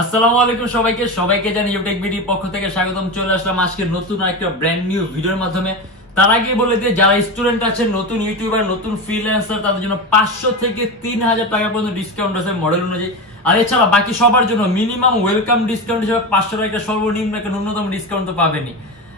আসসালামু আলাইকুম সবাইকে জানি Youtechbd পক্ষ থেকে স্বাগতম। চলে আসলাম আজকে নতুন একটা ব্র্যান্ড নিউ ভিডিওর মাধ্যমে। তার আগে বলে দিই, যারা স্টুডেন্ট আছেন, নতুন ইউটিউবার, নতুন ফ্রিল্যান্সার, তাদের জন্য 500 থেকে 3000 টাকা পর্যন্ত ডিসকাউন্ট আছে মডেল অনুযায়ী। আর এছাড়া বাকি সবার জন্য মিনিমাম ওয়েলকাম ডিসকাউন্ট হিসেবে 500 টাকা সর্বনিম্ন একটা ন্যূনতম ডিসকাউন্ট তো পাবেনি।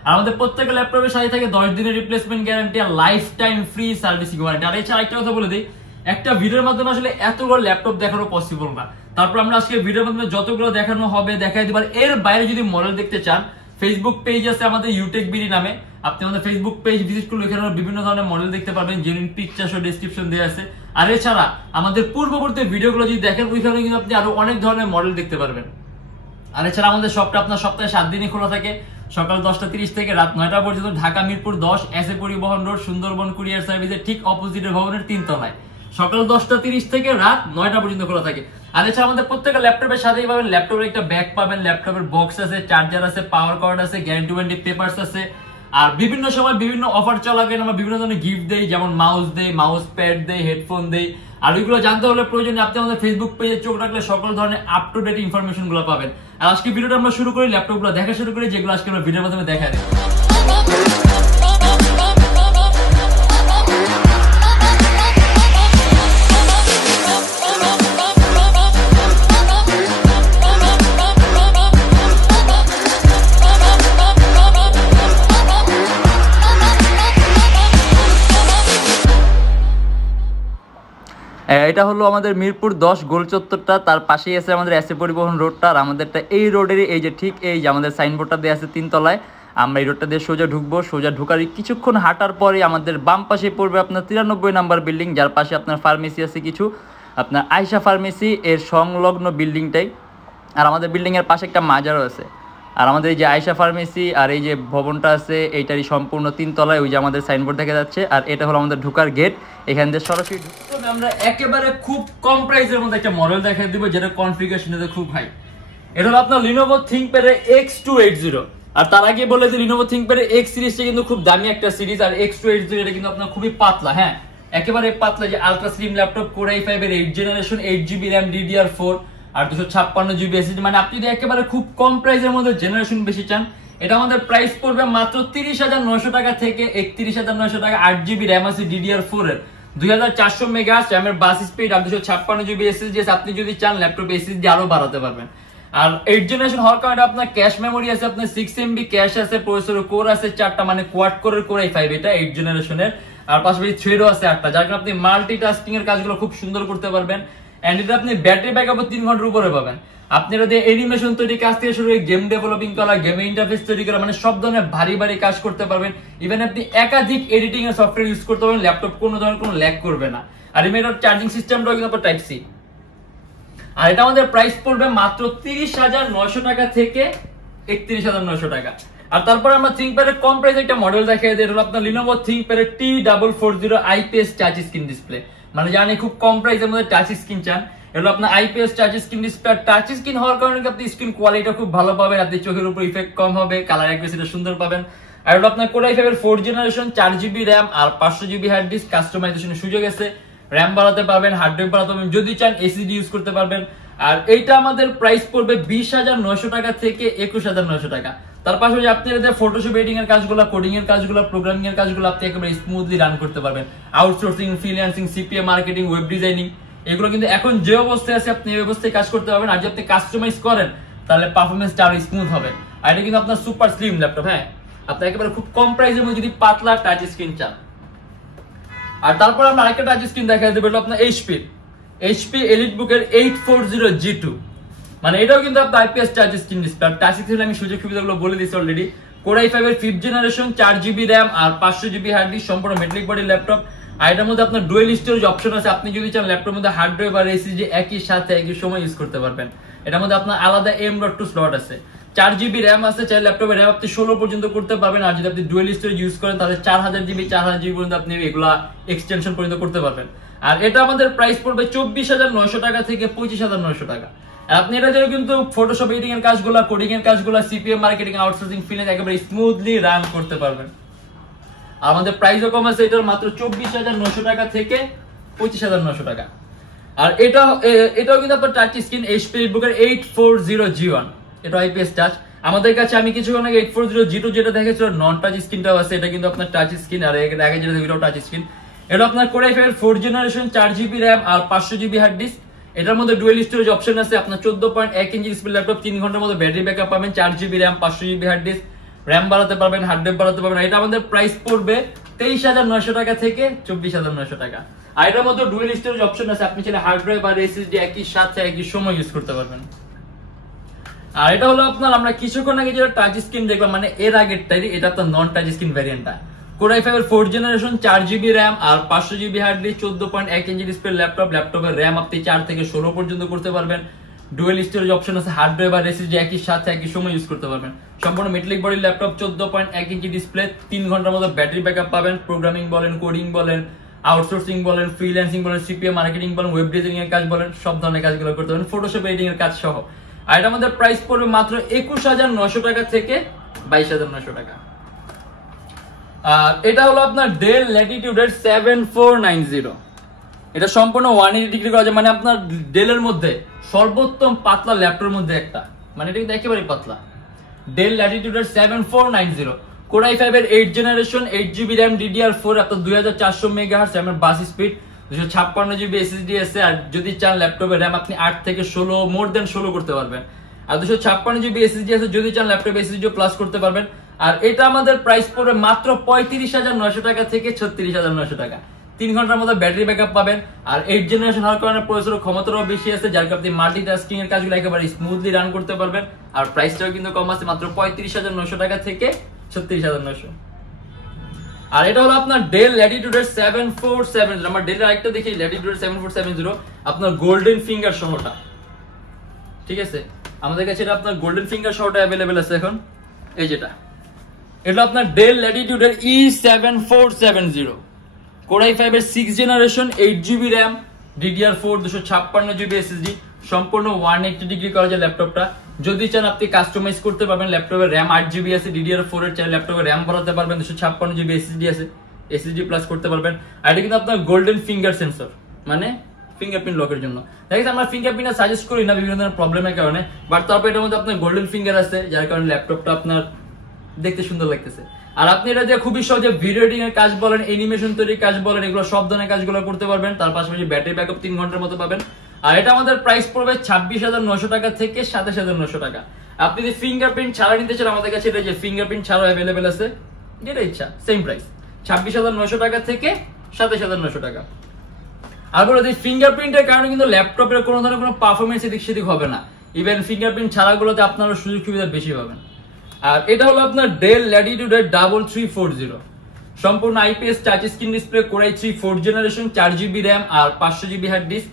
আর আমাদের প্রত্যেকটা ল্যাপটপের সাথে থাকে 10 দিনের রিপ্লেসমেন্ট গ্যারান্টি আর life time free servicing warranty. আর এছাড়া একটা কথা বলে দিই, একটা ভিডিওর মাধ্যমে আসলে এতগুলো ল্যাপটপ দেখানো পসিবল না। তারপর আমরা আজকে ভিডিওর মাধ্যমে যতগুলো দেখানো হবে দেখাই দিবার। এর বাইরে যদি মডেল দেখতে চান, ফেসবুক পেজ আছে আমাদের Youtechbd নামে, আপনি আমাদের ফেসবুক পেজ ভিজিট করলে এখানে বিভিন্ন ধরনের মডেল দেখতে পারবেন, জেনুইন পিকচার সহ ডেসক্রিপশন দেওয়া আছে। আর এছাড়া আমাদের পূর্ববর্তী ভিডিওগুলো যদি দেখেন, ওইখানে কিন্তু আপনি আরো অনেক ধরনের মডেল দেখতে পারবেন। আর এছাড়া আমাদের শপটা আপনার সপ্তাহে 7 দিনই খোলা থাকে, সকাল 10টা 30 থেকে রাত 9টা পর্যন্ত, ঢাকা মিরপুর 10 এসএ পরিবহন রোড, সুন্দরবন কুরিয়ার সার্ভিসের ঠিক অপোজিটের ভবনের 3 তলায়, সকাল 10টা 30 থেকে রাত 9টা পর্যন্ত খোলা থাকে। আর এছাড়া আমাদের প্রত্যেকটা ল্যাপটপের সাথেই পাবেন, ল্যাপটপের একটা ব্যাগ পাবেন, ল্যাপটপের বক্স আছে, চার্জার আছে, পাওয়ার কর্ড আছে, গ্যারান্টি ওয়ারেন্টি পেপারস আছে। আর বিভিন্ন সময় বিভিন্ন অফার চলাকালীন আমরা বিভিন্ন ধরনের গিফট দেই, যেমন মাউস দেই, মাউস প্যাড দেই, হেডফোন দেই। আর ওইগুলো জানতে হলে প্রয়োজনে আপনি আমাদের ফেসবুক পেজে চোখ রাখলে সকল ধরনের আপ টু ডেট ইনফরমেশন গুলো পাবেন। আর আজকে ভিডিওটা আমরা শুরু করি, ল্যাপটপ গুলো দেখা শুরু করি, যেগুলো আজকে আমরা ভিডিওর মাধ্যমে দেখা দিই। এটা হলো আমাদের মিরপুর 10 গোল চত্বরটা, তার পাশেই আছে আমাদের এসএ পরিবহন রোডটা। আর আমাদেরটা এই রোডেরই এই যে ঠিক এই যে আমাদের সাইনবোর্ডটা দেওয়া আছে 3 তলায়। আমরা এই রোডটা দিয়ে সোজা ঢুকবো, সোজা ঢুকার কিছুক্ষণ হাঁটার পরে আমাদের বাম পাশে পড়বে আপনার 93 নাম্বার বিল্ডিং, যার পাশে আপনার ফার্মেসি আছে কিছু, আপনার আয়শা ফার্মেসি এর সংলগ্ন বিল্ডিংটাই। আর আমাদের বিল্ডিংয়ের পাশে একটা মাজারও আছে। আর আমাদের এই যে আয়শা ফার্মেসি আর এই যে ভবনটা আছে এইটারই সম্পূর্ণ 3 তলায়, ওই যে আমাদের সাইনবোর্ড দেখা যাচ্ছে। আর এটা হলো আমাদের ঢোকার গেট, এখান থেকে সরাসরি ঢুকতে আমরা একেবারে খুব কম প্রাইসের মধ্যে একটা মডেল দেখাই দিব, যেটা কনফিগারেশন খুব হাই। এটা হলো আপনার Lenovo ThinkPad X280। আর তার আগে বলে যে Lenovo ThinkPad X সিরিজটা কিন্তু খুব দামি একটা সিরিজ, আর X280 এটা কিন্তু আপনার খুবই পাতলা, হ্যাঁ একেবারে পাতলা, যে ultra slim laptop, Core i5 এর 8th generation, 8GB RAM DDR4 আর 256GB SSD। মানে আপনি যদি একেবারে খুব কম প্রাইসের মধ্যে জেনারেশন বেশি চান, এটা আমাদের প্রাইস পড়বে মাত্র 30,900 টাকা থেকে 31,900 টাকা। 8GB RAM আছে DDR4 এর, 2400 মেগাহার্টজ র্যামের বাস স্পিড আর 256GB SSD। আপনি যদি চান ল্যাপটপ SSD আরো বাড়াতে পারবেন। আর 8th জেনারেশন হওয়ার কারণে আপনার ক্যাশ মেমোরি আছে, আপনার 6MB ক্যাশ আছে, প্রসেসর কোর আছে 4টা, মানে কোয়াড কোরের Core i5 এটা 8th জেনারেশনের। আর পাশাপাশি থ্রেডও আছে 8টা, যার কারণে আপনি মাল্টিটাস্কিং এর কাজগুলো খুব সুন্দর করতে পারবেন। এন্ড এটা আপনি ব্যাটারি ব্যাকআপও 3 ঘন্টার উপরে পাবেন। আপনি এটা দিয়ে অ্যানিমেশন তৈরি কাজ থেকে শুরু করে গেম ডেভেলপিং করা, গেমের ইন্টারফেস তৈরি করা, মানে সব ধরনের ভারী ভারী কাজ করতে পারবেন। ইভেন আপনি একাধিক এডিটিং এর সফটওয়্যার ইউজ করতে পারবেন, ল্যাপটপ কোনো ধরনের কোনো ল্যাগ করবে না। আর এর চার্জিং সিস্টেমটাও কিন্তু টাইপ সি। আর এটা আমাদের প্রাইস পড়বে মাত্র 30,900 টাকা থেকে 31,900 টাকা। আর তারপর আমরা ThinkPad এর কম প্রাইসে একটা মডেল দেখাই দিই, এটা হলো আপনার Lenovo ThinkPad T440 IPS touch screen display. মানে জানি খুব কম প্রাইসের মধ্যে টাচ স্ক্রিন চান, এটা আপনার IPS touch screen display. Touch screen হওয়ার কারণে আপনি স্ক্রিন কোয়ালিটি খুব ভালো পাবেন, আপনি চোখের উপর ইফেক্ট কম হবে, কালার অ্যাকুরেসিটা সুন্দর পাবেন। আর এটা আপনার Core i5 এর 4th জেনারেশন, 4GB RAM আর 500GB হার্ড ডিস্ক, কাস্টমাইজেশনের সুযোগ আছে, RAM বাড়াতে পারবেন, হার্ড ড্রাইভ বাড়াতে পারবেন, যদি চান SSD ইউজ করতে পারবেন। আর এইটা আমাদের প্রাইস পড়বে 20,900 টাকা থেকে 21,900 টাকা। তার পাশাপাশি আপনি এদের ফটোশপ এডিটিং এর কাজগুলো, কোডিং এর কাজগুলো, প্রোগ্রামিং এর কাজগুলো আপনি একেবারে স্মুথলি রান করতে পারবেন। Outsourcing, freelancing, CPA marketing, web designing, এগুলো কিন্তু এখন যে অবস্থায় আছে আপনি এই অবস্থায় কাজ করতে পারবেন। আর যদি আপনি কাস্টমাইজ করেন তাহলে পারফরমেন্সটা আরো স্মুথ হবে। আর এটা কিন্তু আপনার সুপার স্লিম ল্যাপটপ, হ্যাঁ আপনি একেবারে খুব কম প্রাইসের মধ্যে যদি পাতলা টাচ স্ক্রিন চান। আর তারপর আমরা আরেকটা টাচ স্ক্রিন দেখাই দেব, এটা আপনার HP EliteBook এর 840G2। মানে এটাও কিন্তু আপনার IPS টাচ স্ক্রিন ডিসপ্লে। আর টাচ স্ক্রিন আমি সুযোগ সুবিধাগুলো বলে দিয়েছি অলরেডি। Core i5 এর 5th জেনারেশন, 4GB RAM আর 500GB হার্ড ডিস্ক, সম্পূর্ণ মেটালিক বডি ল্যাপটপ। আর এটার মধ্যে আপনার ডুয়েল স্টোরেজ অপশন আছে, আপনি যদি চান ল্যাপটপের মধ্যে হার্ড ড্রাইভ আর SSD একই সাথে একই সময় ইউজ করতে পারবেন। এটার মধ্যে আপনার আলাদা M.2 স্লট আছে, 4GB RAM আছে, চাই ল্যাপটপে RAM আপনি 16 পর্যন্ত করতে পারবেন। আর যদি আপনি ডুয়েল স্টোরেজ ইউজ করেন তাহলে 4000GB পর্যন্ত আপনি এগুলা এক্সটেনশন পর্যন্ত করতে পারবেন। আর এটা আমাদের প্রাইস পড়বে 24,900 টাকা থেকে 25,900 টাকা। আর আপনি এটা দিয়ে কিন্তু ফটোশপ এডিটিং এর কাজগুলো, কোডিং এর কাজগুলো, সিপিএম মার্কেটিং, আউটসোর্সিং, ফ্রিল্যান্স একেবারে স্মুথলি রান করতে পারবেন। আমাদের প্রাইসও কম আছে, এটার মাত্র 24,900 টাকা থেকে 25,900 টাকা। আর এটাও কিন্তু আপনার টাচ স্ক্রিন এইচপি বুকের 840G1, এটা আইপিএস টাচ। আমাদের কাছে আমি কিছুক্ষণ আগে 840G2 যেটা দেখেছিল নন টাচ স্ক্রিনটাও আছে, এটা কিন্তু আপনার টাচ স্ক্রিন। আর এর আগে যেটা দেখেছিল টাচ স্ক্রিন। এটা আপনার Core i5 এর 4th জেনারেশন, 4GB RAM আর 500GB হার্ড ডিস্ক। এটার মধ্যে ডুয়াল স্টোরেজ অপশন আছে, আপনার 14.1 ইঞ্চি ডিসপ্লে ল্যাপটপ, 3 ঘন্টার মধ্যে ব্যাটারি ব্যাকআপ পাবেন, 4GB RAM 500GB hard disk, RAM বাড়াতে পারবেন, হার্ড ড্রাইভ বাড়াতে পারবেন। এটা আমাদের প্রাইস পড়বে 23,900 টাকা থেকে 24,900 টাকা। আর এটার মধ্যে ডুয়াল স্টোরেজ অপশন আছে, আপনি চাইলে হার্ড ড্রাইভ আর এসএসডি একই সাথে একই সময় ইউজ করতে পারবেন। আর এটা হলো আপনার আমরা কিছুক্ষণ আগে যেটা টাচ স্ক্রিন দেখলাম, মানে এর আগেরটাই, এটা আপনার নন টাচ স্ক্রিন ভ্যারিয়েন্টটা। Core i5 এর 4th জেনারেশন, 4GB RAM আর 500GB hard disk, 14.1 inch display laptop. ল্যাপটপের RAM আপনি 4 থেকে 16 পর্যন্ত করতে পারবেন। ডুয়াল স্টোরেজ অপশন আছে, হার্ড ড্রাইভ আর এসএসডি একই সাথে একই সময় ইউজ করতে পারবেন। সম্পূর্ণ metallic body laptop, 14.1 inch display, 3 ঘন্টার মতো ব্যাটারি ব্যাকআপ পাবেন। প্রোগ্রামিং বলেন, কোডিং বলেন, আউটসোর্সিং বলেন, ফ্রিল্যান্সিং বলেন, সিপিএ মার্কেটিং বলেন, ওয়েব ডিজাইনিং এর কাজ বলেন, সব ধরনের কাজগুলো করতে পারবেন, ফটোশপ এডিটিং এর কাজ সহ। আর এটা আমাদের প্রাইস পড়বে মাত্র 21,900 টাকা থেকে 22,900 টাকা। আর এটা হলো আপনার ডেল ল্যাটিটিউডের 7490। এটা সম্পূর্ণ 180 ডিগ্রি করা যায়, মানে আপনার ডেলের মধ্যে সর্বোত্তম পাতলা ল্যাপটপের মধ্যে একটা, মানে এটা কিন্তু একেবারে পাতলা। ডেল ল্যাটিটিউডের 7490, Core i5 এর 8th generation, 8GB RAM DDR4, আপনার 2400 মেগাহার্টজ র্যামের বাস স্পিড, 256GB এসএসডি আছে। আর যদি চান ল্যাপটপের RAM আপনি 8 থেকে 16 মোর দেন 16 করতে পারবেন। আর 256GB এসএসডি আছে, যদি চান ল্যাপটপে এসএসডি প্লাস করতে পারবেন। আর এটা আমাদের প্রাইস পড়বে মাত্র 35,900 টাকা থেকে 36,900 টাকা। 3 ঘন্টার মধ্যে ব্যাটারি ব্যাকআপ পাবেন। আর 8th জেনারেশন হওয়ার কারণে প্রসেসর ক্ষমতাও বেশি আছে, যার কারণে আপনি মাল্টিটাস্কিং এর কাজগুলো একেবারে স্মুথলি রান করতে পারবেন। আর প্রাইসটাও কিন্তু কম আছে, মাত্র 35,900 টাকা থেকে 36,900। আর এটা হলো আপনার ডেল ল্যাটিটিউডের 7470। আমরা ডেলের আরেকটা দেখি, ল্যাটিটিউডের 7470 আপনার গোল্ডেন ফিঙ্গার সহটা, ঠিক আছে। আমাদের কাছে এটা আপনার গোল্ডেন ফিঙ্গার সহটা অ্যাভেলেবেল আছে এখন। এই যেটা, এটা আপনার ডেল ল্যাটিটিউডের E7470, Core i5 এর 6th generation, 8GB RAM DDR4, 256GB SSD, সম্পূর্ণ 180 ডিগ্রি করা যায় ল্যাপটপটা। যদি চান আপনি কাস্টমাইজ করতে পারবেন। ল্যাপটপের RAM 8GB আছে, DDR4 এর চাইলে ল্যাপটপের RAM বাড়াতে পারবেন, 256GB SSD আছে, SSD প্লাস করতে পারবেন। আর এটা কিন্তু আপনার গোল্ডেন ফিঙ্গার সেন্সর, মানে ফিঙ্গারপ্রিন্ট লকের জন্য। দেখেন আমরা ফিঙ্গারপ্রিন্ট সাজেস্ট করি না বিভিন্ন ধরনের প্রবলেমের কারণে, বাট তারপর এটার মধ্যে আপনার গোল্ডেন ফিঙ্গার আছে, যার কারণে ল্যাপটপটা আপনার দেখতে সুন্দর লাগতেছে। আর আপনি এটা দিয়ে খুবই সহজে ভিডিও এডিটিং এর কাজ বলেন, অ্যানিমেশন তৈরির কাজ বলেন, এগুলো সব ধরনের কাজগুলো করতে পারবেন। তার পাশাপাশি ব্যাটারি ব্যাকআপ 3 ঘন্টার মতো পাবেন। আর এটা আমাদের প্রাইস পড়বে 26,900 টাকা থেকে 27,900 টাকা। আপনি যদি ফিঙ্গারপ্রিন্ট ছাড়া নিতে চান, আমাদের কাছে এটা যে ফিঙ্গারপ্রিন্ট ছাড়াও অ্যাভেলেবেল আছে, যেটা ইচ্ছা সেম প্রাইস, 26,900 টাকা থেকে 27,900 টাকা। আর বলে দিই, ফিঙ্গারপ্রিন্টের কারণে কিন্তু ল্যাপটপের কোনো ধরনের কোনো পারফরমেন্স এদিক সেদিক হবে না। ইভেন ফিঙ্গারপ্রিন্ট ছাড়াগুলোতে আপনারা সুযোগ সুবিধা বেশি পাবেন। আর এটা হলো আপনার ডেল ল্যাটিটিউডের 3340, সম্পূর্ণ IPS touch screen display, Core i3 4th generation, 4GB RAM আর 500GB হার্ড ডিস্ক,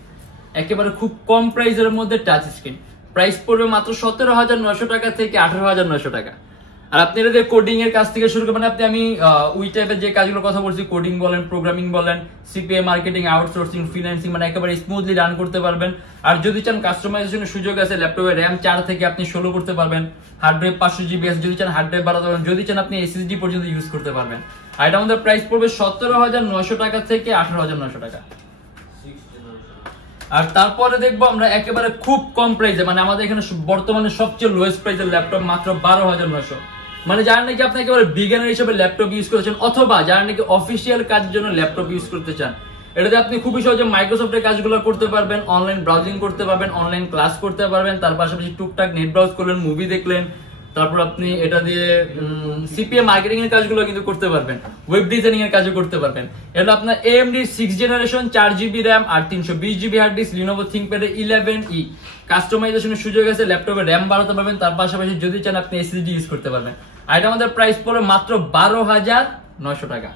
একেবারে খুব কম প্রাইসের মধ্যে টাচ স্ক্রিন। প্রাইস পড়বে মাত্র 17,900 টাকা থেকে 18,900 টাকা। আর আপনি এটা দিয়ে কোডিং এর কাজ থেকে শুরু করবেন, আমি ওই টাইপের যে কাজগুলোর কথা বলছি, কোডিং বলেন, প্রোগ্রামিং বলেন, সিপিএ মার্কেটিং, আউটসোর্সিং, ফ্রিল্যান্সিং, মানে একেবারে স্মুথলি রান করতে পারবেন। আর যদি চান কাস্টমাইজেশনের সুযোগ আছে, ল্যাপটপে RAM 4 থেকে আপনি 16 করতে পারবেন, হার্ড ড্রাইভ 500GB আছে, যদি চান হার্ড ড্রাইভ বাড়াতে পারবেন, যদি চান আপনি এসএসডি পর্যন্ত ইউজ করতে পারবেন। আর এটা আমাদের প্রাইস পড়বে 17,900 টাকা থেকে 18,900 টাকা। আর তারপরে দেখবো আমরা একেবারে খুব কম প্রাইসে, মানে আমাদের এখানে বর্তমানে সবচেয়ে লোয়েস্ট প্রাইসের ল্যাপটপ মাত্র 12,900। মানে যারা নাকি আপনি একেবারে বিগিনার হিসেবে ল্যাপটপ ইউজ করছেন, অথবা যারা নাকি অফিসিয়াল কাজের জন্য ল্যাপটপ ইউজ করতে চান, এটাতে আপনি খুবই সহজে মাইক্রোসফটের কাজগুলো করতে পারবেন, অনলাইন ব্রাউজিং করতে পারবেন, অনলাইন ক্লাস করতে পারবেন, তার পাশাপাশি টুকটাক নেট ব্রাউজ করলেন, মুভি দেখলেন, তারপর আপনি এটা দিয়ে সিপিএ মার্কেটিং এর কাজগুলো কিন্তু করতে পারবেন, ওয়েব ডিজাইনিং এর কাজও করতে পারবেন। এটা আপনার AMD 6th generation, 4GB RAM আর 320GB hard disk, Lenovo ThinkPad 11E, কাস্টমাইজেশনের সুযোগ আছে, ল্যাপটপে RAM বাড়াতে পারবেন, তার পাশাপাশি যদি চান আপনি এসএসডি ইউজ করতে পারবেন। আর এটা আমাদের প্রাইস পড়ে মাত্র 12,900 টাকা।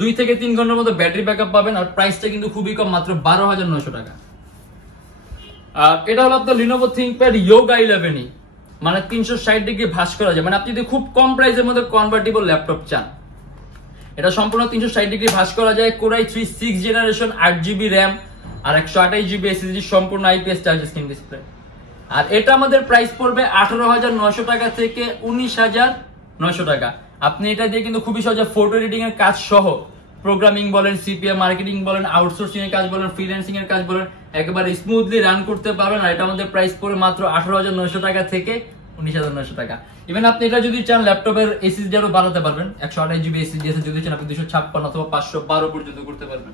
2 থেকে 3 ঘন্টার মতো ব্যাটারি ব্যাকআপ পাবেন। আর প্রাইসটা কিন্তু খুবই কম, মাত্র 12,900 টাকা। আর এটা হলো আপনার Lenovo ThinkPad Yoga 11E, মানে 360 ডিগ্রি ভাঁজ করা যায়। মানে আপনি যদি খুব কম প্রাইসের মধ্যে কনভার্টিবল ল্যাপটপ চান, এটা সম্পূর্ণ 360 ডিগ্রি ভাঁজ করা যায়। Core i3 6th generation, 8GB RAM আর 128GB SSD, সম্পূর্ণ আইপিএস টাচ স্ক্রিন ডিসপ্লে। আর এটা আমাদের প্রাইস পড়বে 18,900 টাকা থেকে 19,900 টাকা। আপনি এটা দিয়ে কিন্তু খুবই সহজে ফটো এডিটিং এর কাজ সহ প্রোগ্রামিং বলেন, সিপিএম মার্কেটিং বলেন, আউটসোর্সিং এর কাজ বলেন, ফ্রিল্যান্সিং এর কাজ বলেন, একেবারে স্মুথলি রান করতে পারবেন। আর এটা আমাদের প্রাইস পড়ে মাত্র 18,900 টাকা থেকে 19,900 টাকা। ইভেন আপনি এটা যদি চান ল্যাপটপের এসএসডি আরো বাড়াতে পারবেন, 128 জিবি এসএসডি আছে, যদি চান আপনি 256 অথবা 512 পর্যন্ত করতে পারবেন।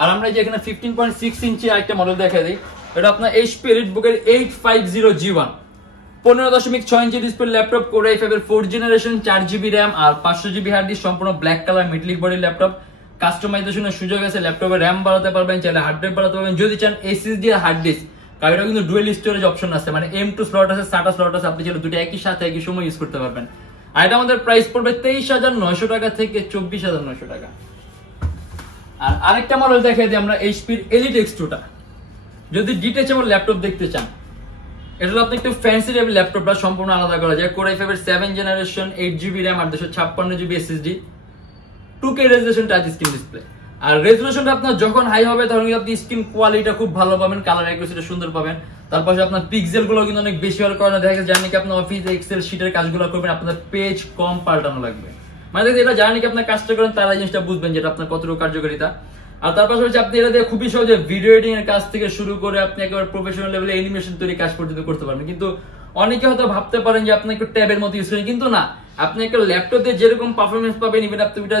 আর আমরা যে এখানে 15.6 ইঞ্চি একটা মডেল দেখা দিই, এটা আপনার এইচপি এলিটবুকের 850G1 15.6 inch display laptop, core i5 এর 4th জেনারেশন, 4 জিবি র্যাম আর 500 জিবি হার্ড ডিস্ক, সম্পূর্ণ black colour metallic body laptop. কাস্টমাইজেশনের সুযোগ আছে, ল্যাপটপে র্যাম বাড়াতে পারবেন, চাইলে হার্ড ড্রাইভ বাড়াতে পারবেন, যদি চান এসএসডি আর হার্ড ডিস্ক। কারণ এটা কিন্তু ডুয়াল স্টোরেজ অপশন আছে, মানে M2 স্লট আছে, SATA স্লট আছে, আপনি চাইলে দুটো একই সাথে একই সময় ইউজ করতে পারবেন। আর এটা আমাদের প্রাইস পড়বে 23,900 টাকা থেকে 24,900 টাকা। আর আরেকটা মডেল দেখাই দিই আমরা, এইচপির Elite-X2 টা। যদি ডিটেচেবল ল্যাপটপ দেখতে চান, এটা হলো আপনি একটু ফ্যান্সি টাইপের ল্যাপটপটা সম্পূর্ণ আলাদা করা যায়। কোর i5 এর 7th জেনারেশন, 8 জিবি র্যাম আর 256 GB SSD, 2K resolution touch screen display. আর রেজোলিউশনটা আপনার যখন হাই হবে তখন কিন্তু আপনি স্ক্রিন কোয়ালিটিটা খুব ভালো পাবেন, কালার অ্যাকুরেসিটা সুন্দর পাবেন। তারপর আপনার পিক্সেল গুলো কিন্তু অনেক বেশি হওয়ার কারণে দেখা যায় জানি কি আপনি অফিস এক্সেল শীটের কাজগুলো করবেন, আপনাদের পেজ কম পাল্টানো লাগবে। মানে এটা জানি কি আপনার কাজটা করেন, তারা জিনিসটা বুঝবেন যেটা আপনার কতটুকু কার্যকারিতা। আর তার পাশাপাশি আপনি এটা দিয়ে খুবই সহজে ভিডিও এডিটিং এর কাজ থেকে শুরু করে আপনি একেবারে প্রফেশনাল লেভেলে অ্যানিমেশন তৈরি কাজ পর্যন্ত করতে পারবেন। কিন্তু অনেকে হয়তো ভাবতে পারেন যে আপনি একটু ট্যাবের মতো ইউজ করেন, কিন্তু না, আপনি একটা ল্যাপটপ দিয়ে যেরকম পারফরমেন্স পাবেন ইভেন আপনি এটা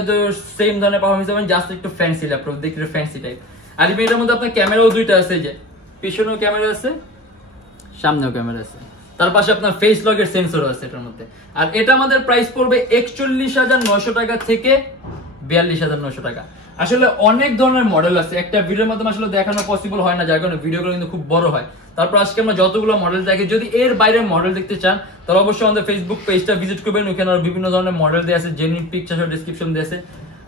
সেম ধরনের পারফরমেন্স পাবেন, জাস্ট একটু ফ্যান্সি ল্যাপটপ দেখতে ফ্যান্সি টাইপ। আর ইভেন এটার মধ্যে আপনার ক্যামেরাও দুইটা আছে, যে পিছনেও ক্যামেরা আছে, সামনেও ক্যামেরা আছে, তার পাশে আপনার ফেস লগের সেন্সরও আছে এটার মধ্যে। আর এটা আমাদের প্রাইস পড়বে 41,900 টাকা থেকে 42,900 টাকা। আসলে অনেক ধরনের মডেল আছে, একটা ভিডিওর মাধ্যমে আসলে দেখানো পসিবল হয় না, যার কারণে ভিডিওগুলো কিন্তু খুব বড় হয়। তারপর আজকে আমরা যতগুলো মডেল দেখি, যদি এর বাইরে মডেল দেখতে চান তাহলে অবশ্যই আমাদের ফেসবুক পেজটা ভিজিট করবেন, ওখানে বিভিন্ন ধরনের মডেল দেওয়া আছে, জেনুইন পিকচার সহ ডেসক্রিপশন দেওয়া আছে।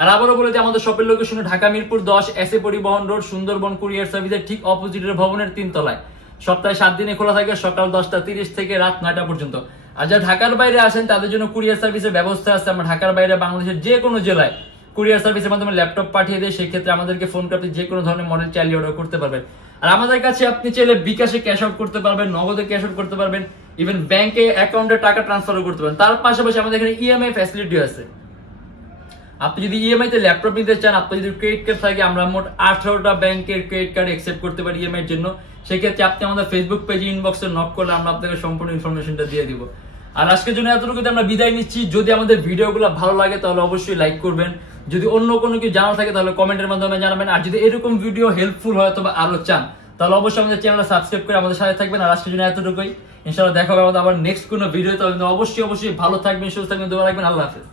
আর আবারও বলে যে আমাদের শপের লোকেশন ঢাকা মিরপুর 10 এসএ পরিবহন রোড, সুন্দরবন কুরিয়ার সার্ভিসের ঠিক অপোজিটের ভবনের 3 তলায়। সপ্তাহে 7 দিনে খোলা থাকে, সকাল 10টা 30 থেকে রাত 9টা পর্যন্ত। আর যারা ঢাকার বাইরে আসেন তাদের জন্য কুরিয়ার সার্ভিসের ব্যবস্থা আছে। আমরা ঢাকার বাইরে বাংলাদেশের যে কোনো জেলায় কুরিয়ার সার্ভিসের মাধ্যমে ল্যাপটপ পাঠিয়ে দেয়, সেক্ষেত্রে আমাদেরকে ফোন করে আপনি যে কোনো ধরনের মডেল চাইলে অর্ডার করতে পারবেন। আর আমাদের কাছে আপনি চাইলে bKash-এ ক্যাশ আউট করতে পারবেন, নগদে ক্যাশ আউট করতে পারবেন, ইভেন ব্যাংকে অ্যাকাউন্টে টাকা ট্রান্সফারও করতে পারবেন। তার পাশাপাশি আমাদের এখানে ইএমআই ফ্যাসিলিটি আছে। আপনি যদি ইএমআই তে ল্যাপটপ নিতে চান, আপনি যদি ক্রেডিট কার্ড থাকে, আমরা মোট 18টা ব্যাংকের ক্রেডিট কার্ড অ্যাকসেপ্ট করতে পারি ইএমআই এর জন্য। সেক্ষেত্রে আপনি আমাদের ফেসবুক পেজে ইনবক্সে নক করলে আমরা আপনাকে সম্পূর্ণ ইনফরমেশনটা দিয়ে দিব। আর আজকের জন্য এতটুকুতে আমরা বিদায় নিচ্ছি। যদি আমাদের ভিডিওগুলো ভালো লাগে তাহলে অবশ্যই লাইক করবেন, যদি অন্য কোনো কিছু জানা থাকে তাহলে কমেন্টের মাধ্যমে জানাবেন। আর যদি এরকম ভিডিও হেল্পফুল হয় অথবা আরো চান তাহলে অবশ্যই আমাদের চ্যানেলটা সাবস্ক্রাইব করে আমাদের সাথে থাকবেন। আর আজকের জন্য এতটুকুই, ইনশাআল্লাহ দেখা হবে আমাদের আবার নেক্সট কোনো ভিডিও। তাহলে অবশ্যই ভালো থাকবেন, সুস্থ থাকবেন, দোয়া রাখবেন। আল্লাহ হাফেজ।